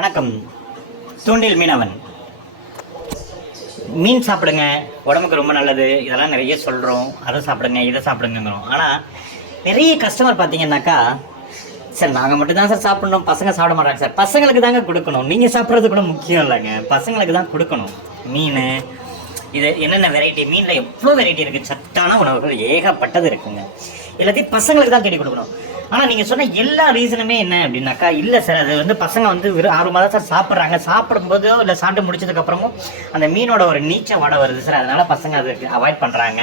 வணக்கம். தூண்டில் மீனவன். மீன் சாப்பிடுங்க, உடம்புக்கு ரொம்ப நல்லது, இதெல்லாம் நிறைய சொல்கிறோம். அதை சாப்பிடுங்க, இதை சாப்பிடுங்கிறோம். ஆனால் நிறைய கஸ்டமர் பார்த்தீங்கன்னாக்கா, சார் நாங்கள் மட்டும் தான் சார் சாப்பிடணும், பசங்க சாப்பிட மாட்டாங்க சார். பசங்களுக்கு தாங்க கொடுக்கணும், நீங்கள் சாப்பிட்றது கூட முக்கியம் இல்லைங்க, பசங்களுக்கு தான் கொடுக்கணும். மீன் இது என்னென்ன வெரைட்டி, மீனில் எவ்வளோ வெரைட்டி இருக்குது, சத்தான உணவுகள் ஏகப்பட்டது இருக்குங்க. எல்லாத்தையும் பசங்களுக்கு தான் தேடி கொடுக்கணும். ஆனால் நீங்கள் சொன்ன எல்லா ரீசனுமே என்ன அப்படின்னாக்கா, இல்லை சார் அது வந்து பசங்க வந்து வெறும் ஆர்வமாக தான் சார் சாப்பிட்றாங்க, சாப்பிடும்போதோ இல்லை சாப்பிட்டு முடிச்சதுக்கப்புறமும் அந்த மீனோட ஒரு நீச்ச வாடை வருது சார், அதனால் பசங்க அதுக்கு அவாய்ட் பண்ணுறாங்க,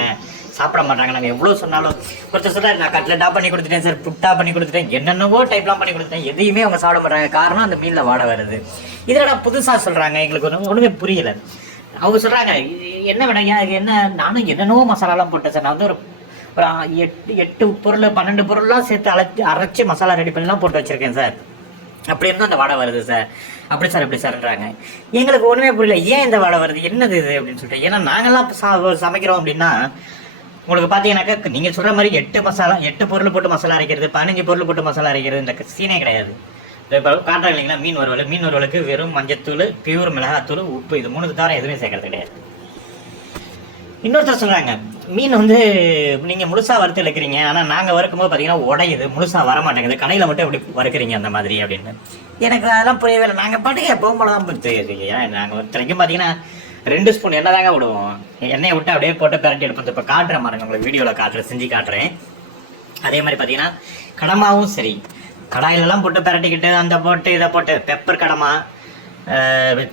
சாப்பிட மாட்டாங்க. நாங்கள் எவ்வளோ சொன்னாலும் ஒருத்தர் சொல்கிறார், நான் கட்லெட்டாக பண்ணி கொடுத்துட்டேன் சார், புட்டா பண்ணி கொடுத்துட்டேன், என்னென்னவோ டைப்லாம் பண்ணி கொடுத்துட்டேன், எதையுமே அவங்க சாப்பிட மாட்டாங்க. காரணம் அந்த மீனில் வாடை வருது. இதில் நான் புதுசாக சொல்கிறாங்க, எங்களுக்கு ஒன்றுமே புரியலை. அவங்க சொல்கிறாங்க, என்ன வேணாங்க என்ன, நானும் என்னென்னவோ மசாலாலாம் போட்டேன் சார், நான் வந்து ஒரு 8 பொருள் 12 பொருள்லாம் சேர்த்து அரைச்சி மசாலா ரெடி பண்ணிலாம் போட்டு வச்சுருக்கேன் சார், அப்படி இருந்தால் அந்த வாடை வருது சார். அப்படி சார் எப்படி சார்ன்றாங்க. எங்களுக்கு ஒன்றுமே புரியல, ஏன் இந்த வாடை வருது, என்னது இது அப்படின்னு சொல்லிட்டு. ஏன்னா நாங்கள்லாம் சமைக்கிறோம் அப்படின்னா உங்களுக்கு பார்த்தீங்கன்னாக்கா, நீங்கள் சொல்கிற மாதிரி 8 பொருள் போட்டு மசாலா அரைக்கிறது, 15 பொருள் போட்டு மசாலா அரைக்கிறது இந்த சீனே கிடையாது. இப்போ காட்டுறாங்க இல்லைங்களா, மீன் வறுவலுக்கு வெறும் மஞ்சத்தூள், பியூர் மிளகாத்தூள், உப்பு, இது 3 தவிர எதுவுமே சேர்க்கறது கிடையாது. இன்னொருத்தர் சொல்கிறாங்க, மீன் வந்து நீங்கள் முழுசாக வறுத்து எடுக்கிறீங்க, ஆனால் நாங்கள் வறுக்கும்போது பார்த்தீங்கன்னா உடையுது, முழுசாக வர மாட்டேங்குது, கடையில் மட்டும் எப்படி வறுக்கிறீங்க அந்த மாதிரி அப்படின்னு. எனக்கு அதெல்லாம் புரியவே இல்லை. நாங்கள் பாட்டுக்கு எப்பவும் போல தான் போய் நாங்கள் ஒருத்தரைக்கும் பார்த்தீங்கன்னா 2 ஸ்பூன் எண்ணெய் தாங்க விடுவோம். எண்ணெயை விட்டு அப்படியே போட்டு பிரட்டி எடுப்போம். இப்போ காட்டுறேன் பாருங்க, உங்களுக்கு வீடியோவில் காட்டுறேன், செஞ்சு காட்டுறேன். அதே மாதிரி பார்த்தீங்கன்னா கடமாவும் சரி, கடாயிலெல்லாம் போட்டு பிரட்டிக்கிட்டு அந்த போட்டு இதை போட்டு பெப்பர் கடமா,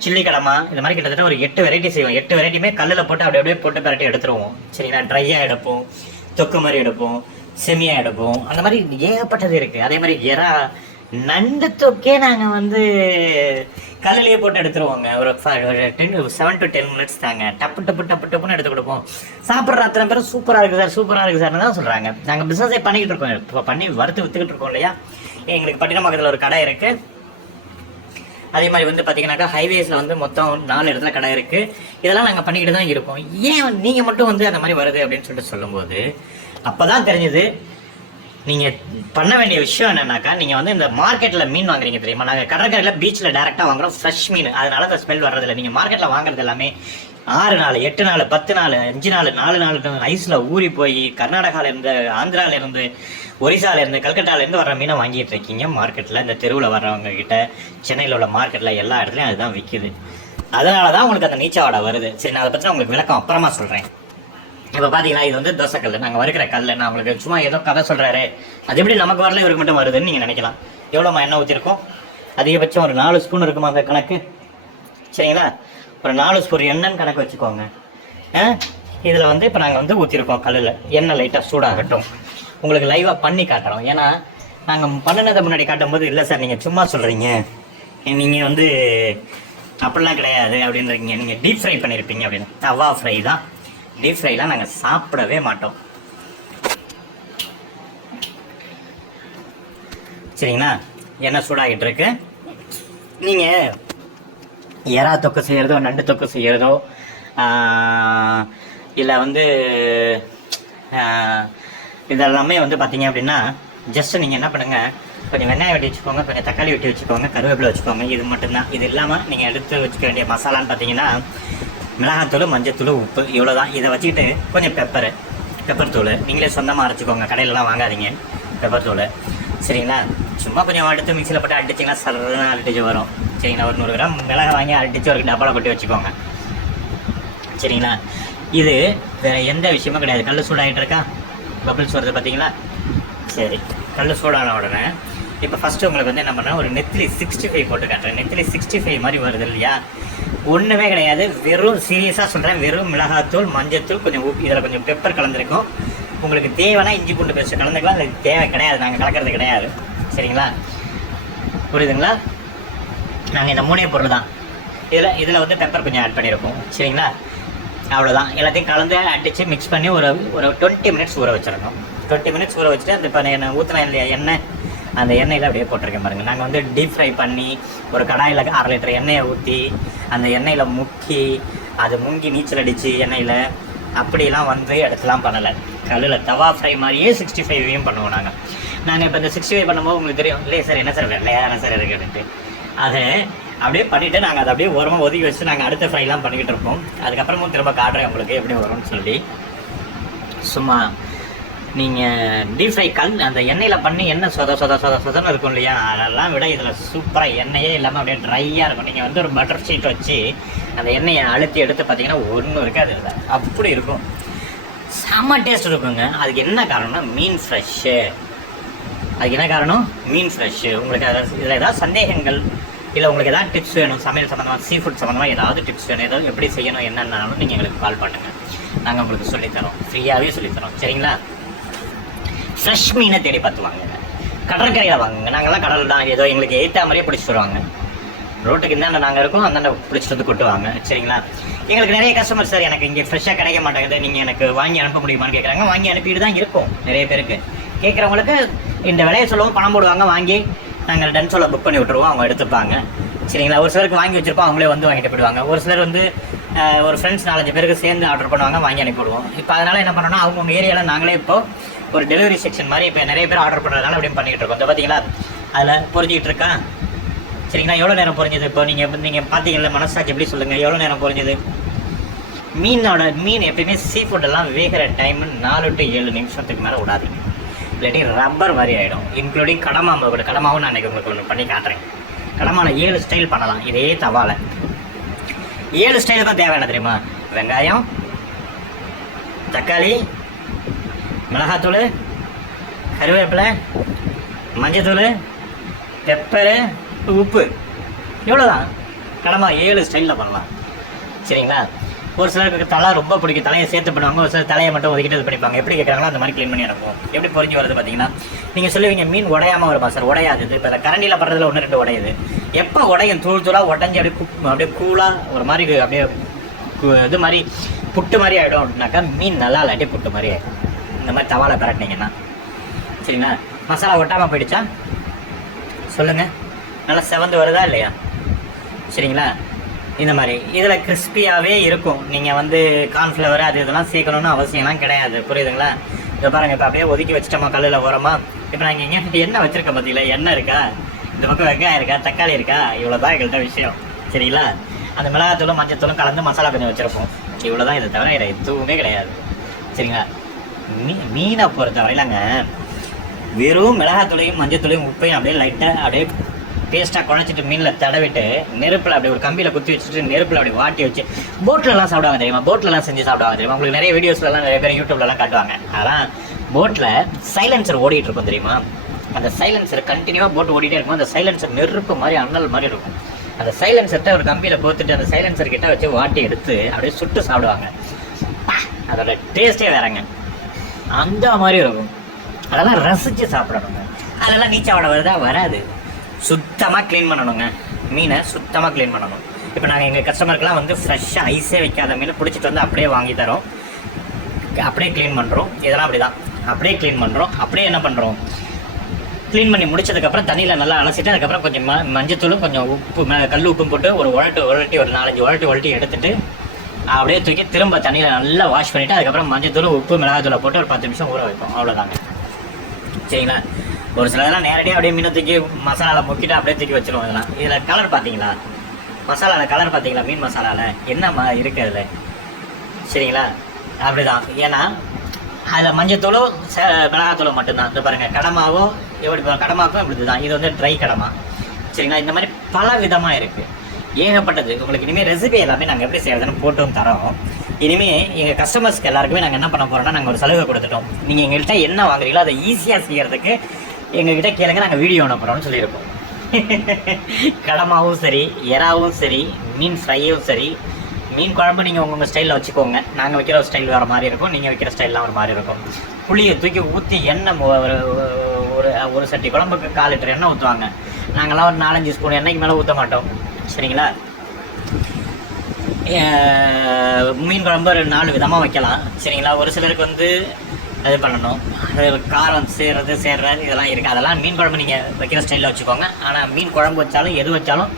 சில்லி கடமா, இந்த மாதிரி கிட்டத்தட்ட ஒரு 8 வெரைட்டி செய்வோம். 8 வெரைட்டியுமே கல்லில் போட்டு அப்படியே போட்டு பரட்டி எடுத்துருவோம். சரிங்களா, ட்ரையாக எடுப்போம், தொக்கு மாதிரி எடுப்போம், செமியாக எடுப்போம், அந்த மாதிரி ஏகப்பட்டது இருக்குது. அதே மாதிரி நண்டு தொக்கே நாங்கள் வந்து கல்லிலேயே போட்டு எடுத்துருவோங்க. ஒரு 7 to 10 மினிட்ஸ் தாங்க, டப்புன்னு எடுத்து கொடுப்போம். சாப்பிட்ற அத்தனை பேரும் சூப்பராக இருக்குது சார்னு தான் சொல்கிறாங்க. நாங்கள் பிஸ்னஸே பண்ணிக்கிட்டு இருக்கோம், இப்போ பண்ணி வறுத்து விற்றுக்கிட்டு இருக்கோம் இல்லையா. எங்களுக்கு பட்டினம் பக்கத்தில் ஒரு கடை இருக்குது. அதே மாதிரி வந்து பார்த்தீங்கன்னாக்கா ஹைவேஸில் வந்து மொத்தம் 4 இடத்துல கடை இருக்குது. இதெல்லாம் நாங்கள் பண்ணிக்கிட்டு தான் இருக்கோம். ஏன் நீங்கள் மட்டும் வந்து அந்த மாதிரி வருது அப்படின்னு சொல்லிட்டு சொல்லும்போது அப்போ தான் தெரிஞ்சுது, நீங்கள் பண்ண வேண்டிய விஷயம் என்னன்னாக்கா, நீங்கள் வந்து இந்த மார்க்கெட்டில் மீன் வாங்குறீங்க தெரியுமா. நாங்கள் கடற்கரையில் பீச்சில் டேரெக்டாக வாங்குறோம் ஃப்ரெஷ் மீன், அதனால அந்த ஸ்மெல் வர்றதில்லை. நீங்கள் மார்க்கெட்டில் வாங்குறது எல்லாமே 6 நாள் 8 நாள் 10 நாள் 5 நாள் 4 நாள் ஐஸில் ஊறி போய் கர்நாடகாவிலேருந்து, ஆந்திராவிலேருந்து, ஒரிசாலேருந்து, கல்கட்டாலேருந்து வர்ற மீனை வாங்கிட்டு இருக்கீங்க மார்க்கெட்டில். இந்த தெருவில் வர்றவங்க கிட்ட, சென்னையில் உள்ள மார்க்கெட்டில் எல்லா இடத்துலையும் அதுதான் விற்கிது. அதனால தான் உங்களுக்கு அந்த நீச்ச வாடை வருது. சரி, நான் அதை பற்றி உங்களுக்கு விளக்கம் அப்புறமா சொல்கிறேன். இப்போ பார்த்தீங்கன்னா இது வந்து தோசைக்கல், நாங்கள் வறுக்கிற கல். நான் உங்களுக்கு சும்மா ஏதோ கதை சொல்கிறாரு, அது எப்படி நமக்கு வரல இவருக்கு மட்டும் வருதுன்னு நீங்கள் நினைக்கலாம். எவ்வளோமா எண்ணெய் ஊற்றிருக்கோம், அதிகபட்சம் ஒரு 4 ஸ்பூன் இருக்குமா அந்த கணக்கு. சரிங்களா, ஒரு 4 ஸ்பூன் எண்ணெய்ன்னு கணக்கு வச்சுக்கோங்க. இதில் வந்து இப்போ நாங்கள் வந்து ஊற்றிருக்கோம் கல்லில். எண்ணெய் லைட்டாக சூடாகட்டும், உங்களுக்கு லைவாக பண்ணி காட்டுறோம். ஏன்னா நாங்கள் பண்ணினதை முன்னாடி காட்டும்போது, இல்லை சார் நீங்கள் சும்மா சொல்கிறீங்க, நீங்கள் வந்து அப்படிலாம் கிடையாது அப்படின்றீங்க, நீங்கள் டீப் ஃப்ரை பண்ணியிருப்பீங்க அப்படின்னு. தவா ஃப்ரை தான், டீப் ஃப்ரைலாம் நாங்கள் சாப்பிடவே மாட்டோம். சரிங்களா, எண்ணெய் சூடாகிட்டு இருக்கு. நீங்கள் எறா தொக்கு செய்கிறதோ, நண்டு தொக்கு செய்கிறதோ, இல்லை வந்து இதெல்லாமே வந்து பார்த்தீங்க அப்படின்னா, ஜஸ்ட்டு நீங்கள் என்ன பண்ணுங்கள், கொஞ்சம் வெங்காயம் வெட்டி வச்சுக்கோங்க, கொஞ்சம் தக்காளி வெட்டி வச்சுக்கோங்க, கருவேப்பிலை வச்சுக்கோங்க. இது மட்டும்தான். இது இல்லாமல் நீங்கள் எடுத்து வச்சுக்க வேண்டிய மசாலான்னு பார்த்தீங்கன்னா, மிளகாத்தூள், மஞ்சத்தூள், உப்பு, இவ்வளோ தான். இதை வச்சுக்கிட்டு கொஞ்சம் பெப்பர் தூள் நீங்களே சொந்தமாக அரைச்சிக்கோங்க, கடையிலலாம் வாங்காதீங்க பெப்பர் தூள். சரிங்களா, சும்மா கொஞ்சம் எடுத்து மிக்சியில் போட்டு அடிச்சிங்கன்னா சரன்னு அடிச்சு வரும். சரிங்களா, ஒரு 100 கிராம் மிளகா வாங்கி அடித்து ஒரு டப்பாவில் கொட்டி வச்சுக்கோங்க. சரிங்களா, இது வேறு எந்த விஷயமும் கிடையாது. கல் சூடாகிட்டு இருக்கா, பபிள்ஸ் வருது பார்த்தீங்களா. சரி, கல் சூடான உடனே இப்போ ஃபஸ்ட்டு உங்களுக்கு வந்து என்ன பண்ணுறேன், ஒரு நெத்திலி 65 போட்டு காட்டுறேன். நெத்திலி 65 மாதிரி வருது இல்லையா, ஒன்றுமே கிடையாது. வெறும் சீரியஸாக சொல்கிறேன், வெறும் மிளகாத்தூள், மஞ்சத்தூள், கொஞ்சம் உப்பு, இதில் கொஞ்சம் பெப்பர் கலந்துருக்கும். உங்களுக்கு தேவைன்னா இஞ்சி பூண்டு பேஸ்ட் கலந்துக்கலாம், அது தேவை கிடையாது, நாங்கள் கலக்கிறது கிடையாது. சரிங்களா, புரியுதுங்களா. நாங்கள் இந்த 3 பொருள் தான். இதில் வந்து பெப்பர் கொஞ்சம் ஆட் பண்ணியிருக்கோம். சரிங்களா, அவ்வளோதான். எல்லாத்தையும் கலந்து அடித்து மிக்ஸ் பண்ணி ஒரு 20 மினிட்ஸ் ஊற வச்சிடணும். 20 மினிட்ஸ் ஊற வச்சுட்டு அந்த இப்போ ஊற்றினா இல்லையா எண்ணெய், அந்த எண்ணெயில் அப்படியே போட்டிருக்கேன் பாருங்கள். நாங்கள் வந்து டீப் ஃப்ரை பண்ணி ஒரு கடாயில் 1/2 லிட்டர் எண்ணெயை ஊற்றி அந்த எண்ணெயில் முக்கி அது முங்கி நீச்சல் அடித்து எண்ணெயில் அப்படிலாம் வந்து இடத்துலாம் பண்ணலை. கல்லில் தவா ஃப்ரை மாதிரியே 65 பண்ணுவோம் நாங்கள். இப்போ இந்த 65 பண்ணும்போது உங்களுக்கு தெரியும் இல்லையா சார், என்ன சார் வெள்ளையாக சார் இருக்குது அப்படின்ட்டு. அதை அப்படியே பண்ணிவிட்டு நாங்கள் அதை அப்படியே ஓரமாக ஒதுக்கி வச்சு நாங்கள் அடுத்த ஃப்ரைலாம் பண்ணிக்கிட்டு இருப்போம். அதுக்கப்புறமும் திரும்ப காட்டுறேன் உங்களுக்கு எப்படி வரும்னு சொல்லி. சும்மா நீங்கள் டீப் ஃப்ரை அந்த எண்ணெயில் பண்ணி எண்ணெய் சொதன்னு இருக்கும் இல்லையா, அதெல்லாம் விட இதில் சூப்பராக எண்ணெயே இல்லாமல் அப்படியே ட்ரையாக இருக்கும். நீங்கள் வந்து ஒரு பட்டர் ஷீட் வச்சு அந்த எண்ணெயை அழுத்தி எடுத்து பார்த்தீங்கன்னா ஒன்றும் இருக்காது, இல்லை அப்படி இருக்கும். செம்ம டேஸ்ட் இருக்குங்க. அதுக்கு என்ன காரணம்னா மீன் ஃப்ரெஷ்ஷு. அதுக்கு என்ன காரணம்? மீன் ஃப்ரெஷ்ஷு. உங்களுக்கு இதில் ஏதாவது சந்தேகங்கள் இல்லை உங்களுக்கு ஏதாவது டிப்ஸ் வேணும், சமையல் சம்மந்தமாக, சீ ஃபுட் சம்மந்தமாக ஏதாவது டிப்ஸ் வேணும், ஏதாவது எப்படி செய்யணும் என்னென்னாலும் நீங்கள் எங்களுக்கு கால் பண்ணுங்கள். நாங்கள் உங்களுக்கு சொல்லித்தரோம், ஃப்ரீயாகவே சொல்லித்தரோம். சரிங்களா? ஃப்ரெஷ் மீனை தேடி பார்த்து வாங்குங்க, கடற்கரையில் வாங்குங்க. நாங்கள்லாம் கடல் தான், ஏதோ எங்களுக்கு ஏற்ற மாதிரியே பிடிச்சிட்டு வருவாங்க. ரோட்டுக்கு இந்தாண்ட நாங்கள் இருக்கோம், அந்தாண்ட பிடிச்சிட்டு வந்து கொட்டுவாங்க. சரிங்களா? எங்களுக்கு நிறைய கஸ்டமர் சார் எனக்கு இங்கே ஃப்ரெஷ்ஷாக கிடைக்க மாட்டேங்குது, நீங்கள் எனக்கு வாங்கி அனுப்ப முடியுமான்னு கேட்குறாங்க. வாங்கி அனுப்பிட்டு தான் இருக்கும். நிறைய பேருக்கு கேட்குறவங்களுக்கு இந்த விலையை சொல்லவும் பணம் போடுவாங்க, வாங்கி நாங்கள் டென்சோவில் புக் பண்ணி விட்ருவோம், அவங்க எடுத்துப்பாங்க. சரிங்களா? ஒரு சிலருக்கு வாங்கி வச்சுருப்போம், அவங்களே வந்து வாங்கிட்டு போயிடுவாங்க. ஒரு சிலர் வந்து ஒரு ஃப்ரெண்ட்ஸ் 4-5 பேருக்கு சேர்ந்து ஆர்டர் பண்ணுவாங்க, வாங்கி அனுப்பிவிடுவோம். இப்போ அதனால் என்ன பண்ணோம்னா அவங்க ஏரியாவில் நாங்களே இப்போ ஒரு டெலிவரி செக்ஷன் மாதிரி இப்போ நிறைய பேர் ஆர்டர் பண்ணுறதுனால அப்படியே பண்ணிகிட்டு இருக்கோம். இந்த பார்த்தீங்களா அதில் பொரிஞ்சிக்கிட்டு இருக்கா? சரிங்களா? எவ்வளோ நேரம் பொரிஞ்சது? இப்போ நீங்கள் பார்த்தீங்களா, மனசாட்சி எப்படி சொல்லுங்கள், எவ்வளோ நேரம் பொரிஞ்சது? மீன் எப்பயுமே சீ ஃபுட்டெல்லாம் வேகிற டைம் 4 to 7 நிமிஷத்துக்கு மேலே விடாதீங்க, இல்லாட்டி ரப்பர் மாதிரி ஆகிடும். இன்க்ளூடிங் கடமாவை கூட. கடமாவும் நான் அன்றைக்கி உங்களுக்கு ஒன்று பண்ணி காட்டுறேன். கடமாவில் 7 ஸ்டைல் பண்ணலாம் இதே தவால. 7 ஸ்டைலுக்கும் தேவையான தெரியுமா? வெங்காயம், தக்காளி, மிளகாத்தூள், கருவேப்பிலை, மஞ்சத்தூள், பெப்பரு, உப்பு, இவ்வளோதான். கடமா 7 ஸ்டைலில் பண்ணலாம். சரிங்களா? ஒரு சிலருக்கு தலை ரொம்ப பிடிக்கும், தலையை சேர்த்து பண்ணுவாங்க. ஒரு சிலர் தலையை மட்டும் ஒதுக்கிட்டு இது பண்ணிப்பாங்க. எப்படி கேட்குறாங்களோ அந்த மாதிரி க்ளீன் பண்ணி அனுப்புவோம். எப்படி பொரிஞ்சு வருது பார்த்தீங்கன்னா, நீங்கள் சொல்லுவீங்க மீன் உடையாமல் வருமா சார்? உடையாது. இப்போ இந்த கரண்டியில் பண்ணுறதுல 1-2 உடையுது. எப்போ உடையும்? தூளாக உடஞ்சி அப்படியே கூலாக ஒரு மாதிரி அப்படியே இது மாதிரி புட்டு மாதிரி ஆகிடும். அப்படின்னாக்கா மீன் நல்லா இல்லாட்டி புட்டு மாதிரி ஆகிடும். இந்த மாதிரி தவாலை பரட்டினீங்கன்னா. சரிங்களா? மசாலா ஒட்டாமல் போயிடுச்சா சொல்லுங்கள்? நல்லா செவந்து வருதா இல்லையா? சரிங்களா? இந்த மாதிரி இதில் கிறிஸ்பியாகவே இருக்கும். நீங்கள் வந்து கார்ன்ஃப்ளவர் அது இதெல்லாம் சேர்க்கணுன்னு அவசியம்லாம் கிடையாது. புரியுதுங்களா? இப்போ பாருங்கள், இப்போ அப்படியே ஒதுக்கி வச்சுட்டோமா கல்லில் ஓரமாக. இப்போ நாங்கள் எங்கே எண்ணெய் வச்சுருக்க பார்த்தீங்களா? எண்ணெய் இருக்கா, இந்த பக்கம் வெங்காயம் இருக்கா, தக்காளி இருக்கா, இவ்வளோ தான் எங்கள்கிட்ட விஷயம். சரிங்களா? அந்த மிளகாத்தூளும் மஞ்சத்தூளும் கலந்து மசாலா கொஞ்சம் வச்சுருப்போம். இவ்வளோ தான். இதை தவிர எதுவுமே கிடையாது. சரிங்களா? மீனை பொறுத்த வரையிலாங்க வெறும் மிளகாத்தூளையும் மஞ்சத்தூளையும் உப்பையும் அப்படியே லைட்டாக அப்படியே பேஸ்ட்டாக குழச்சிட்டு மீனில் தடவிட்டு நெருப்பில் அப்படி ஒரு கம்பியில் குத்தி வச்சுட்டு நெருப்பில் அப்படி வாட்டி வச்சு போட்லலாம் சாப்பிடுவாங்க தெரியுமா? போட்லலாம் செஞ்சு சாப்பிடுவாங்க தெரியுமா? உங்களுக்கு நிறைய வீடியோஸ்லாம் நிறைய பேர் யூடியூப்லலாம் காட்டுவாங்க. அதான் போட்டில் சைலன்சர் ஓடிட்டு இருக்கும் தெரியுமா? அந்த சைலன்சர் கண்டினியூவாக போட்டு ஓடிட்டே இருக்கும். அந்த சைலன்சர் நெருப்பு மாதிரி அண்ணல் மாதிரி இருக்கும். அந்த சைலன்சர்கிட்ட ஒரு கம்பியில் போத்துட்டு அந்த சைலன்சர் கிட்ட வச்சு வாட்டி எடுத்து அப்படியே சுட்டு சாப்பிடுவாங்க. அதோட டேஸ்ட்டே வேறங்க, அந்த மாதிரி இருக்கும். அதெல்லாம் ரசித்து சாப்பிடணுங்க. அதெல்லாம் நீச்சல் வருதா? வராது. சுத்தமாக க்ளீன் பண்ணணுங்க. மீனை சுத்தமாக க்ளீன் பண்ணணும். இப்போ நாங்கள் எங்கள் கஸ்டமருக்கெலாம் வந்து ஃப்ரெஷ்ஷாக ஐஸே வைக்காத மீன் பிடிச்சிட்டு வந்து அப்படியே வாங்கி தரோம், அப்படியே க்ளீன் பண்ணுறோம். இதெல்லாம் அப்படி தான், அப்படியே க்ளீன் பண்ணுறோம். அப்படியே என்ன பண்ணுறோம், க்ளீன் பண்ணி முடிச்சதுக்கப்புறம் தண்ணியில் நல்லா அலசிட்டு அதுக்கப்புறம் கொஞ்சம் மஞ்சத்தூளும் கொஞ்சம் உப்பு கல் உப்பும் போட்டு ஒரு உரட்டி ஒரு 4-5 உரட்டி எடுத்துகிட்டு அப்படியே தூக்கி திரும்ப தண்ணியில் நல்லா வாஷ் பண்ணிவிட்டு அதுக்கப்புறம் மஞ்சத்தூள் உப்பு மிளகாத்தூளை போட்டு ஒரு 10 நிமிஷம் ஊற வைப்போம். அவ்வளோதாங்க. சரிங்களா? ஒரு சிலதெல்லாம் நேரடியாக அப்படியே மீனை தூக்கி மசாலாவில் முக்கிட்டு அப்படியே தூக்கி வச்சிருவோம். இதெல்லாம் இதில் கலர் பார்த்தீங்களா? மசாலாவில் கலர் பார்த்தீங்களா? மீன் மசாலாவில் என்னம்மா இருக்குது அதில்? சரிங்களா? அப்படி தான். ஏன்னா அதில் மஞ்சத்தூளும் மிளகாத்தூளும் மட்டும்தான். இந்த பாருங்கள், கடமாவோ எப்படி கடமாக்கும் இப்படி தான். இது வந்து ட்ரை கடமா. சரிங்களா? இந்த மாதிரி பல விதமாக இருக்குது, ஏகப்பட்டது. உங்களுக்கு இனிமேல் ரெசிபி எல்லாமே நாங்கள் எப்படி செய்யறதுன்னு போட்டும் தரோம். இனிமேல் எங்கள் கஸ்டமர்ஸ்க்கு எல்லாருக்குமே நாங்கள் என்ன பண்ண போகிறோம்னா, நாங்கள் ஒரு சலுகை கொடுத்துட்டோம். நீங்கள் எங்கள்கிட்ட என்ன வாங்குறீங்களோ அதை ஈஸியாக செய்கிறதுக்கு எங்ககிட்ட கேளுங்க, நாங்கள் வீடியோ அனுப்புகிறோம்னு சொல்லியிருக்கோம். கடமாவும் சரி, எறாவும் சரி, மீன் ஃப்ரையும் சரி, மீன் குழம்பு நீங்கள் உங்கள் ஸ்டைலில் வச்சுக்கோங்க. நாங்கள் வைக்கிற ஒரு ஸ்டைல் வேறு மாதிரி இருக்கும், நீங்கள் வைக்கிற ஸ்டைல்லாம் ஒரு மாதிரி இருக்கும். புளியை தூக்கி ஊற்றி எண்ணெய் ஒரு சட்டி குழம்புக்கு 4 லிட்டர் எண்ணெய் ஊற்றுவாங்க. நாங்கள்லாம் ஒரு 4-5 ஸ்பூன் எண்ணெய்க்கு மேலே ஊற்ற மாட்டோம். சரிங்களா? மீன் குழம்பு ஒரு 4 விதமாக வைக்கலாம். சரிங்களா? ஒரு சிலருக்கு வந்து இது பண்ணணும், காரம் சேர்றது இதெல்லாம் இருக்குது. அதெல்லாம் மீன் குழம்பு நீங்கள் வைக்கிற ஸ்டைலில் வச்சுக்கோங்க. ஆனால் மீன் குழம்பு வச்சாலும் எது வச்சாலும்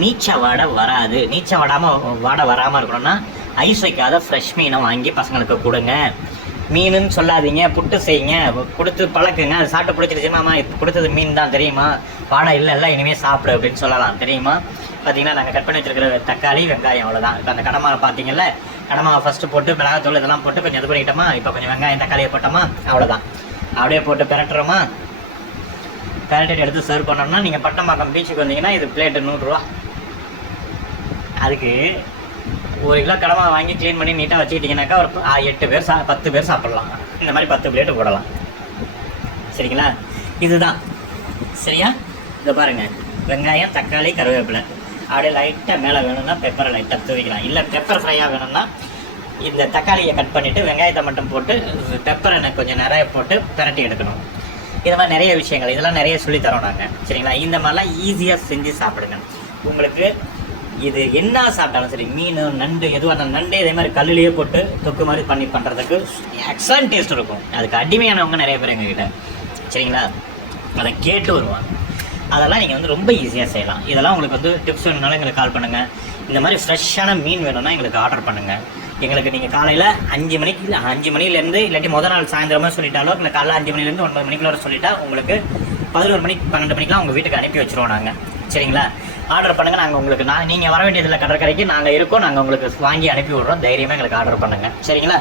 நீச்ச வாடை வராது. நீச்ச வாடை வராமல் இருக்கணும்னா ஐஸ் வைக்காத ஃப்ரெஷ் மீனை வாங்கி பசங்களுக்கு கொடுங்க. மீனுன்னு சொல்லாதீங்க, புட்டு செய்யுங்க, கொடுத்து பழக்குங்க. அது சாப்பிட்டு பிடிச்சிருச்சுமாம்மா இப்போ கொடுத்தது மீன் தான் தெரியுமா, வாடை இல்லை இனிமேல் சாப்பிடு அப்படின்னு சொல்லலாம் தெரியுமா. பார்த்தீங்கன்னா நாங்கள் கட் பண்ணி வச்சிருக்கிற தக்காளி வெங்காயம் அவ்வளோதான். இப்போ அந்த கடமாவை பார்த்தீங்கல்ல, கடமாவை ஃபஸ்ட்டு போட்டு மிளகாத்தூள் இதெல்லாம் போட்டு கொஞ்சம் இது பண்ணிக்கிட்டோமா, இப்போ கொஞ்சம் வெங்காயம் தக்காளியை போட்டோமா, அவ்வளோதான். அப்படியே போட்டு பிரட்டுறோமா, பிரட்டிட்டு எடுத்து சர்வ் பண்ணோம்னா, நீங்கள் பட்டம்பாக்கம் பீச்சுக்கு வந்தீங்கன்னா இது பிளேட்டு 100 ரூபா. அதுக்கு 1 கிலோ கடமா வாங்கி க்ளீன் பண்ணி நீட்டாக வச்சுக்கிட்டிங்கனாக்கா ஒரு 8 பேர் 10 பேர் சாப்பிட்லாம். இந்த மாதிரி 10 பிளேட்டு போடலாம். சரிங்களா? இதுதான் சரியா? இதை பாருங்கள், வெங்காயம் தக்காளி கருவேப்பிலை அப்படியே லைட்டாக மேலே வேணும்னா பெப்பரை லைட்டாக தூவிக்கலாம். இல்லை பெப்பர் ஃப்ரையாக வேணும்னா இந்த தக்காளியை கட் பண்ணிவிட்டு வெங்காயத்தை மட்டும் போட்டு பெப்பரை கொஞ்சம் நிறைய போட்டு பிரட்டி எடுக்கணும். இது மாதிரி நிறைய விஷயங்கள் இதெல்லாம் நிறைய சொல்லி தரோம் நாங்கள். சரிங்களா? இந்த மாதிரிலாம் ஈஸியாக செஞ்சு சாப்பிடுங்க. உங்களுக்கு இது என்ன சாப்பிட்டாலும் சரி, மீன் நண்டு எதுவாக இருந்தாலும், நண்டு இதே மாதிரி கல்லுலேயே போட்டு தொக்கு மாதிரி பண்ணி பண்ணுறதுக்கு எக்ஸலண்ட் டேஸ்ட் இருக்கும். அதுக்கு அடிமையானவங்க நிறைய பேர் எங்ககிட்ட. சரிங்களா? அதை கேட்டு வருவாங்க. அதெல்லாம் நீங்கள் வந்து ரொம்ப ஈஸியாக செய்யலாம். இதெல்லாம் உங்களுக்கு வந்து டிப்ஸ் வேணும்னாலும் எங்களுக்கு கால் பண்ணுங்கள். இந்த மாதிரி ஃப்ரெஷ்ஷான மீன் வேணும்னா எங்களுக்கு ஆர்டர் பண்ணுங்கள். எங்களுக்கு நீங்கள் காலையில் 5 மணிலேருந்து இல்லாட்டி முதல் நாள் சாயந்தரமாக சொல்லிட்டாலோ, இல்லை காலையில் 5 மணிலேருந்து 9 மணிக்குள்ள சொல்லிட்டா உங்களுக்கு 11 மணிக்கு 12 மணிக்கெலாம் உங்கள் வீட்டுக்கு அனுப்பி வச்சுருவோம் நாங்கள். சரிங்களா? ஆர்டர் பண்ணுங்கள். நாங்கள் உங்களுக்கு நீங்கள் வர வேண்டியதில்லை, கடற்கரைக்கு நாங்கள் இருக்கோம். நாங்கள் உங்களுக்கு வாங்கி அனுப்பி விட்றோம். தைரியமாக எங்களுக்கு ஆர்டர் பண்ணுங்கள். சரிங்களா?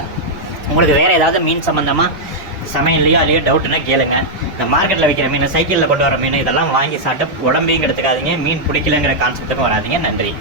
உங்களுக்கு வேறு ஏதாவது மீன் சம்மந்தமாக சமையல்லையோ அதுலேயோ டவுட்டுன்னா கேளுங்க. இந்த மார்க்கெட்டில் விற்கிற மீன், சைக்கிளில் கொண்டு வர மீன் இதெல்லாம் வாங்கி சாப்பிட்டு உடம்பையும் கெடுத்துக்காதீங்க. மீன் பிடிக்கலங்கிற கான்செப்ட்டுக்கும் வராதிங்க. நன்றி.